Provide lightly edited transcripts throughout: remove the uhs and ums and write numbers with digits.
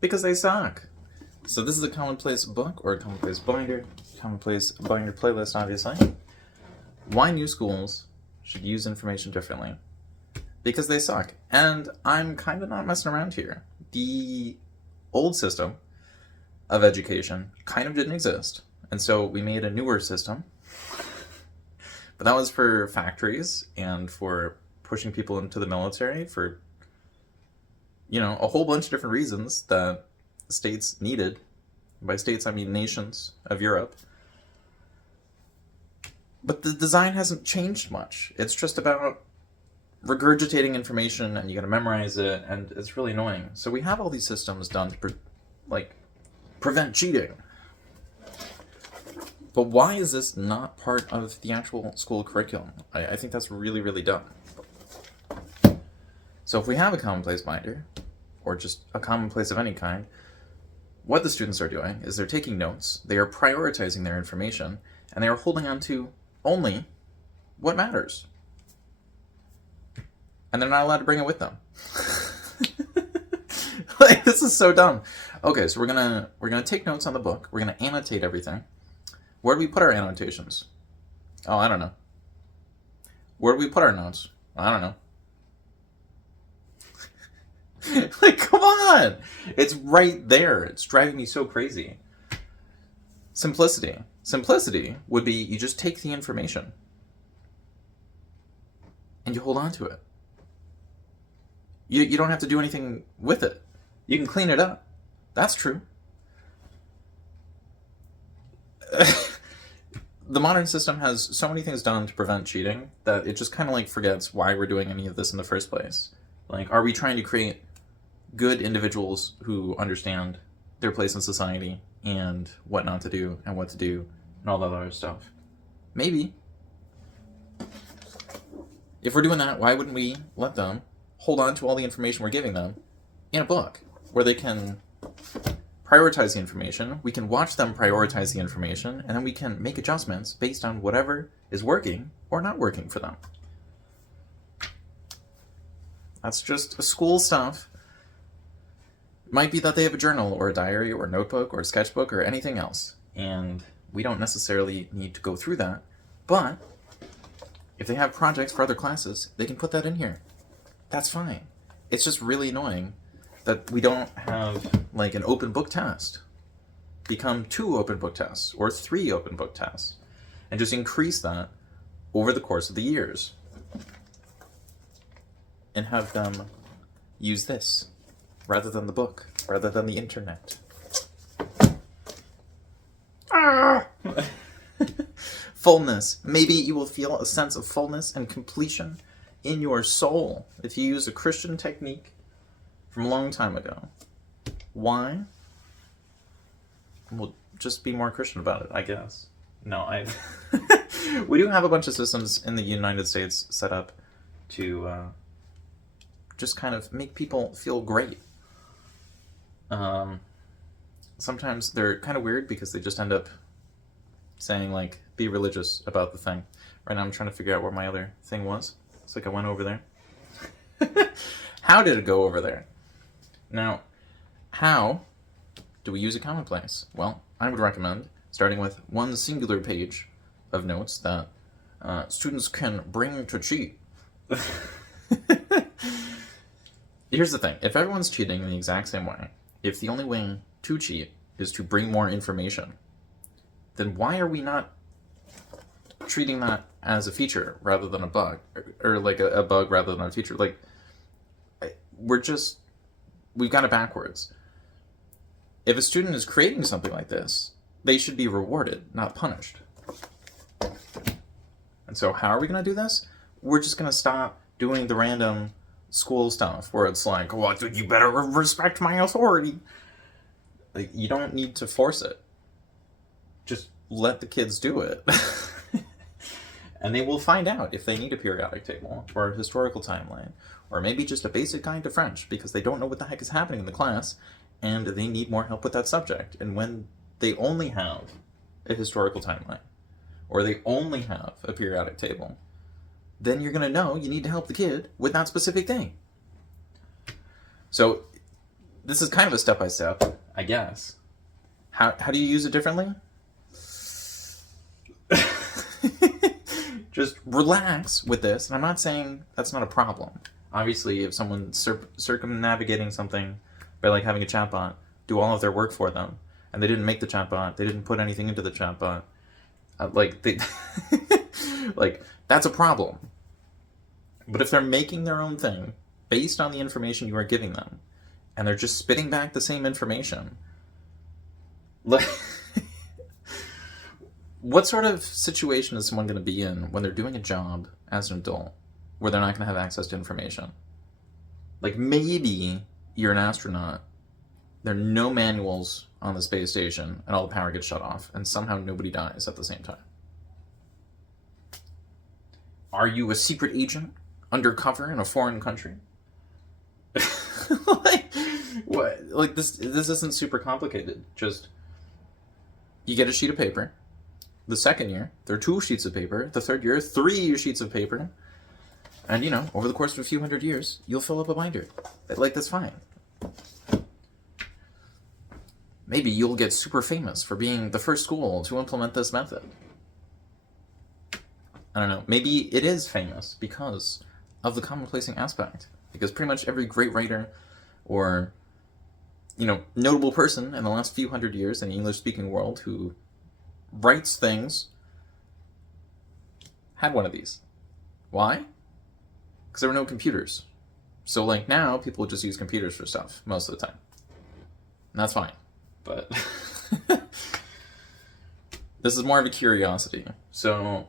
Because they suck. So this is a commonplace book, or a commonplace binder playlist, obviously. Why new schools should use information differently. Because they suck. And I'm kind of not messing around here. The old system of education kind of didn't exist. And so we made a newer system. But that was for factories and for pushing people into the military for, a whole bunch of different reasons that states needed. By states, I mean nations of Europe. But the design hasn't changed much. It's just about regurgitating information, and you gotta memorize it, and it's really annoying. So we have all these systems done to, prevent cheating. But why is this not part of the actual school curriculum? I think that's really, really dumb. So if we have a commonplace binder, or just a commonplace of any kind, what the students are doing is they're taking notes, they are prioritizing their information, and they are holding on to only what matters. And they're not allowed to bring it with them. This is so dumb. Okay, so we're gonna take notes on the book. We're gonna annotate everything. Where do we put our annotations? Oh, I don't know. Where do we put our notes? I don't know. Come on! It's right there. It's driving me so crazy. Simplicity. Simplicity would be you just take the information and you hold on to it. You don't have to do anything with it. You can clean it up. That's true. The modern system has so many things done to prevent cheating that it just kind of forgets why we're doing any of this in the first place. Are we trying to create good individuals who understand their place in society and what not to do and what to do and all that other stuff? Maybe. If we're doing that, why wouldn't we let them hold on to all the information we're giving them in a book where they can prioritize the information, we can watch them prioritize the information, and then we can make adjustments based on whatever is working or not working for them. That's just school stuff. Might be that they have a journal or a diary or a notebook or a sketchbook or anything else, and we don't necessarily need to go through that, but if they have projects for other classes, they can put that in here. That's fine. It's just really annoying that we don't have an open book test become 2 open book tests or 3 open book tests, and just increase that over the course of the years and have them use this rather than the book, rather than the internet. Fullness. Maybe you will feel a sense of fullness and completion in your soul if you use a Christian technique from a long time ago. Why? We'll just be more Christian about it, I guess. No, we do have a bunch of systems in the United States set up to just kind of make people feel great. Sometimes they're kind of weird because they just end up saying, be religious about the thing. Right now I'm trying to figure out where my other thing was. It's I went over there. How did it go over there? Now, how do we use a commonplace? Well, I would recommend starting with one singular page of notes that students can bring to cheat. Here's the thing. If everyone's cheating in the exact same way, if the only way to cheat is to bring more information, then why are we not treating that as a feature rather than a bug? Or a bug rather than a feature? We've got it backwards. If a student is creating something like this, they should be rewarded, not punished. And so how are we going to do this? We're just going to stop doing the random school stuff where it's you better respect my authority. You don't need to force it. Just let the kids do it. And they will find out if they need a periodic table or a historical timeline, or maybe just a basic guide to French because they don't know what the heck is happening in the class and they need more help with that subject. And when they only have a historical timeline or they only have a periodic table, then you're going to know you need to help the kid with that specific thing. So this is kind of a step-by-step, I guess. How do you use it differently? Just relax with this, and I'm not saying that's not a problem. Obviously, if someone's circumnavigating something by like having a chatbot do all of their work for them, and they didn't make the chatbot, they didn't put anything into the chatbot, like that's a problem. But if they're making their own thing based on the information you are giving them, and they're just spitting back the same information, like, what sort of situation is someone going to be in when they're doing a job as an adult where they're not going to have access to information? Like, maybe you're an astronaut, there are no manuals on the space station, and all the power gets shut off, and somehow nobody dies at the same time. Are you a secret agent undercover in a foreign country? Like, what? Like, this isn't super complicated. Just, you get a sheet of paper. The second year, there are 2 sheets of paper. The third year, 3 sheets of paper. And, you know, over the course of a few hundred years, you'll fill up a binder. Like, that's fine. Maybe you'll get super famous for being the first school to implement this method. I don't know. Maybe it is famous because of the commonplacing aspect. Because pretty much every great writer or, you know, notable person in the last few hundred years in the English-speaking world who writes things had one of these. Why? Because there were no computers. So, like, now people just use computers for stuff most of the time. And that's fine. But this is more of a curiosity. So,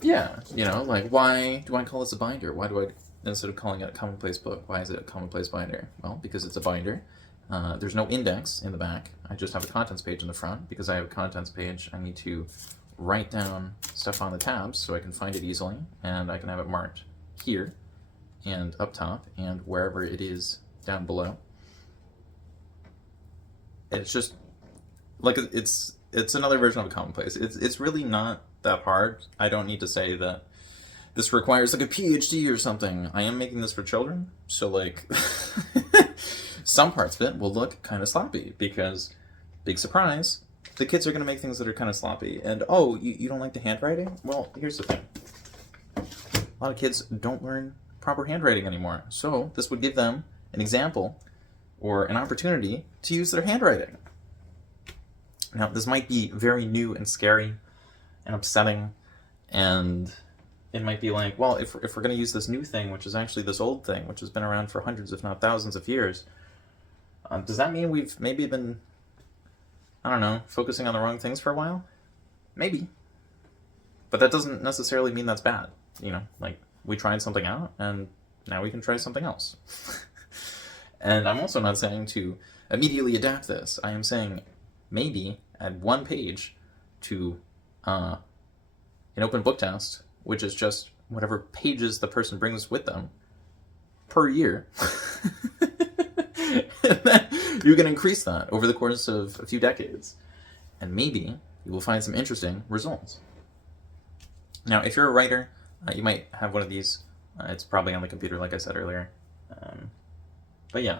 yeah, you know, like, why do I call this a binder? Why do I, instead of calling it a commonplace book, why is it a commonplace binder? Well, because it's a binder. There's no index in the back. I just have a contents page in the front. Because I have a contents page, I need to write down stuff on the tabs so I can find it easily, and I can have it marked here and up top and wherever it is down below. It's just like it's another version of a commonplace. It's really not that hard. I don't need to say that this requires like a PhD or something. I am making this for children, so like some parts of it will look kind of sloppy because, big surprise, the kids are going to make things that are kind of sloppy. And oh, you don't like the handwriting? Well, here's the thing. A lot of kids don't learn proper handwriting anymore. So this would give them an example or an opportunity to use their handwriting. Now, this might be very new and scary and upsetting, and it might be like, well, if we're going to use this new thing, which is actually this old thing, which has been around for hundreds, if not thousands of years, does that mean we've maybe been, I don't know, focusing on the wrong things for a while? Maybe. But that doesn't necessarily mean that's bad. You know, like, we tried something out, and now we can try something else. And I'm also not saying to immediately adapt this. I am saying maybe add 1 page to an open book test, which is just whatever pages the person brings with them per year. And then you can increase that over the course of a few decades. And maybe you will find some interesting results. Now, if you're a writer, you might have one of these. It's probably on the computer, like I said earlier. But yeah.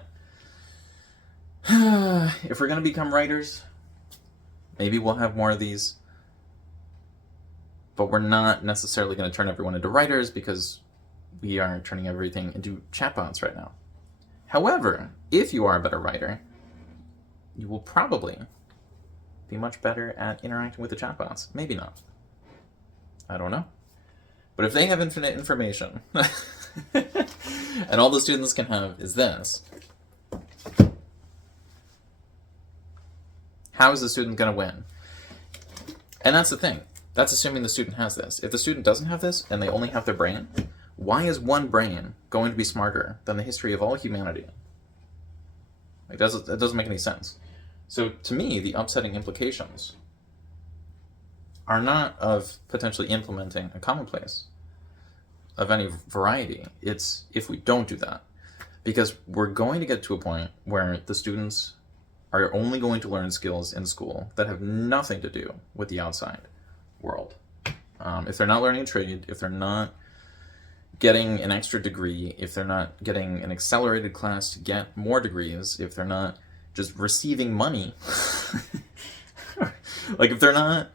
If we're going to become writers, maybe we'll have more of these. But we're not necessarily going to turn everyone into writers because we are turning everything into chatbots right now. However, if you are a better writer, you will probably be much better at interacting with the chatbots. Maybe not. I don't know. But if they have infinite information, and all the students can have is this, how is the student going to win? And that's the thing. That's assuming the student has this. If the student doesn't have this, and they only have their brain, why is one brain going to be smarter than the history of all humanity? Like, that doesn't make any sense. So, to me, the upsetting implications are not of potentially implementing a commonplace of any variety. It's if we don't do that. Because we're going to get to a point where the students are only going to learn skills in school that have nothing to do with the outside world. If they're not learning a trade, if they're not getting an extra degree, if they're not getting an accelerated class to get more degrees, if they're not just receiving money, like if they're not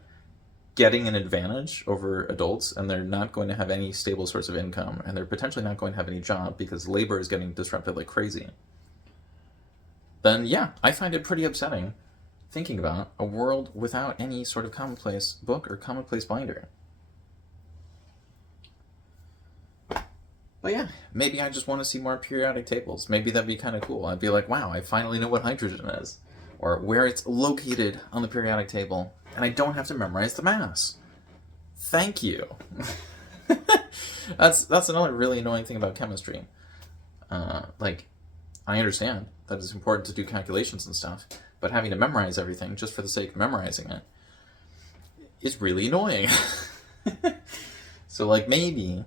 getting an advantage over adults and they're not going to have any stable source of income and they're potentially not going to have any job because labor is getting disrupted like crazy, then yeah, I find it pretty upsetting thinking about a world without any sort of commonplace book or commonplace binder. But yeah, maybe I just want to see more periodic tables. Maybe that'd be kind of cool. I'd be like, wow, I finally know what hydrogen is, or where it's located on the periodic table, and I don't have to memorize the mass. Thank you. That's another really annoying thing about chemistry. Like, I understand that it's important to do calculations and stuff, but having to memorize everything just for the sake of memorizing it is really annoying. So, like, maybe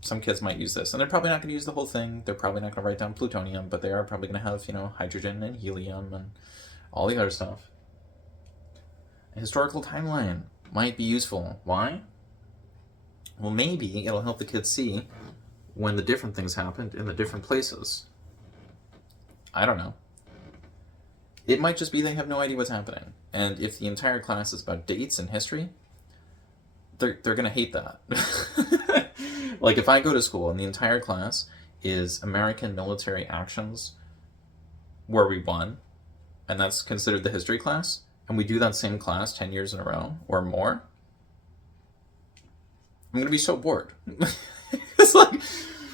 some kids might use this, and they're probably not going to use the whole thing. They're probably not going to write down plutonium, but they are probably going to have, hydrogen and helium and all the other stuff. A historical timeline might be useful. Why? Well, maybe it'll help the kids see when the different things happened in the different places. I don't know. It might just be they have no idea what's happening. And if the entire class is about dates and history, they're going to hate that. Like, if I go to school and the entire class is American military actions where we won, and that's considered the history class, and we do that same class 10 years in a row or more, I'm going to be so bored. It's like,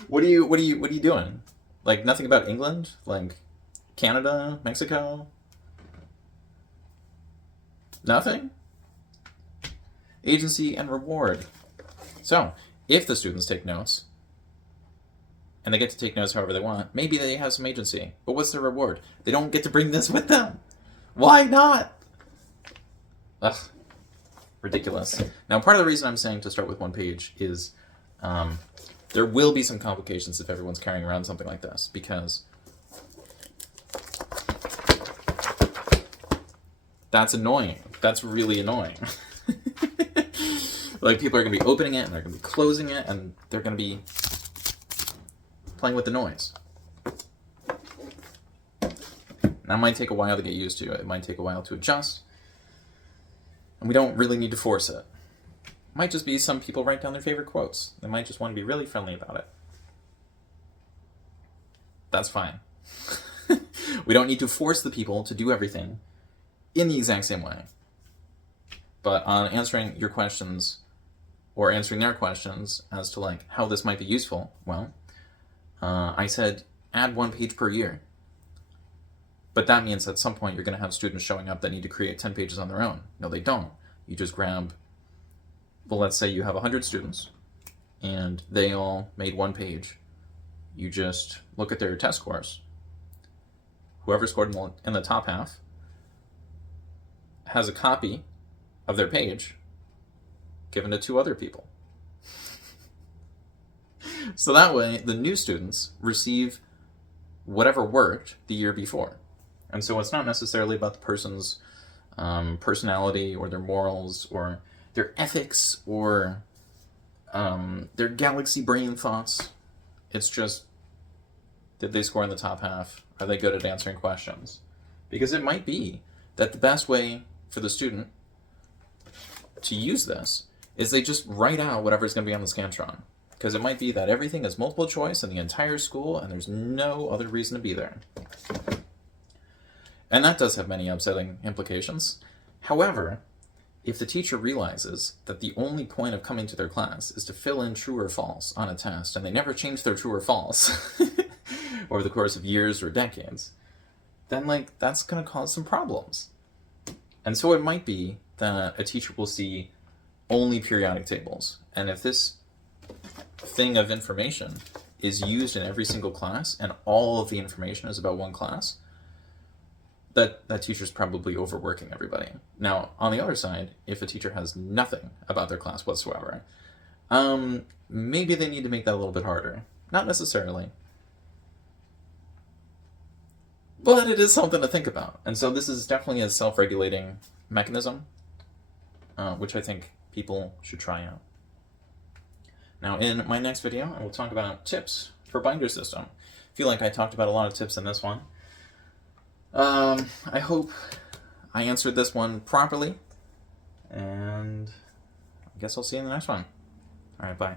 what are you doing? Like, nothing about England? Like, Canada? Mexico? Nothing? Agency and reward. So, if the students take notes, and they get to take notes however they want, maybe they have some agency. But what's the reward? They don't get to bring this with them. Why not? Ugh. Ridiculous. Now, part of the reason I'm saying to start with one page is there will be some complications if everyone's carrying around something like this, because that's annoying. That's really annoying. Like, people are going to be opening it, and they're going to be closing it, and they're going to be playing with the noise. That might take a while to get used to. It might take a while to adjust. And we don't really need to force it. It might just be some people write down their favorite quotes. They might just want to be really friendly about it. That's fine. We don't need to force the people to do everything in the exact same way. But on answering your questions, or answering their questions as to, like, how this might be useful, well, I said add 1 page per year. But that means at some point you're going to have students showing up that need to create 10 pages on their own. No, they don't. You just grab, well, let's say you have 100 students, and they all made 1 page. You just look at their test scores. Whoever scored in the top half has a copy of their page given to 2 other people. So that way, the new students receive whatever worked the year before. And so it's not necessarily about the person's personality or their morals or their ethics or their galaxy brain thoughts. It's just, did they score in the top half? Are they good at answering questions? Because it might be that the best way for the student to use this is they just write out whatever's going to be on the Scantron. Because it might be that everything is multiple choice in the entire school and there's no other reason to be there. And that does have many upsetting implications. However, if the teacher realizes that the only point of coming to their class is to fill in true or false on a test, and they never change their true or false over the course of years or decades, then, like, that's going to cause some problems. And so it might be that a teacher will see only periodic tables. And if this thing of information is used in every single class, and all of the information is about one class, that teacher's probably overworking everybody. Now, on the other side, if a teacher has nothing about their class whatsoever, maybe they need to make that a little bit harder. Not necessarily. But it is something to think about. And so this is definitely a self-regulating mechanism, which I think people should try out. Now, in my next video, I will talk about tips for binder system. I feel like I talked about a lot of tips in this one. I hope I answered this one properly, and I guess I'll see you in the next one. All right, bye.